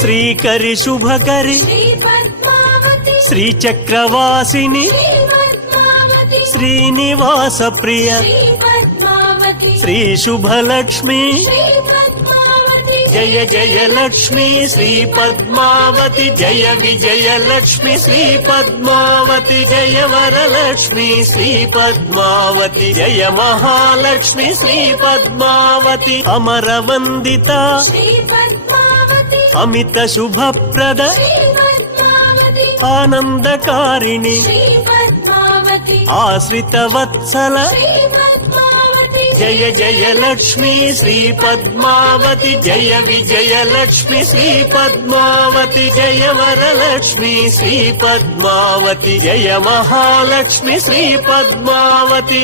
Srikari Shubhakari శ్రీచక్రవాసిని Srinivasa Priya Shri Subhalakshmi Jaya Jaya Lakshmi Shri Padmavati Jaya Vijaya Lakshmi Shri Padmavati Jaya Varalakshmi Shri Padmavati Jaya Mahalakshmi Shri Padmavati Amara వందిత Amit Subhaprada ఆనందకారిణి Ashrita Vatsala Jaya Jaya Lakshmi Shri Padmavati Jaya Vijaya Lakshmi Shri Padmavati Jaya Varalakshmi Shri Padmavati Jaya Mahalakshmi Shri Padmavati